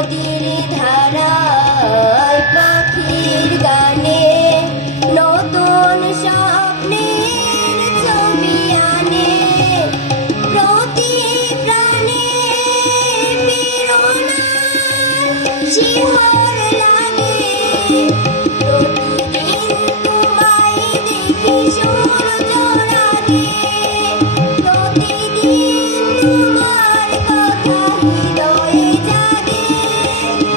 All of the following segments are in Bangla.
নদীর ধারায় পাখির গানে নতুন স্বপ্নের ছবি আনে। প্রতি প্রাণে শিহরের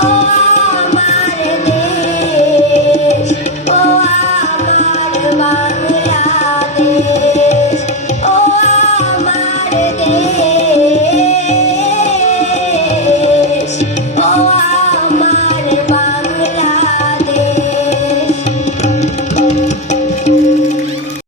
Oh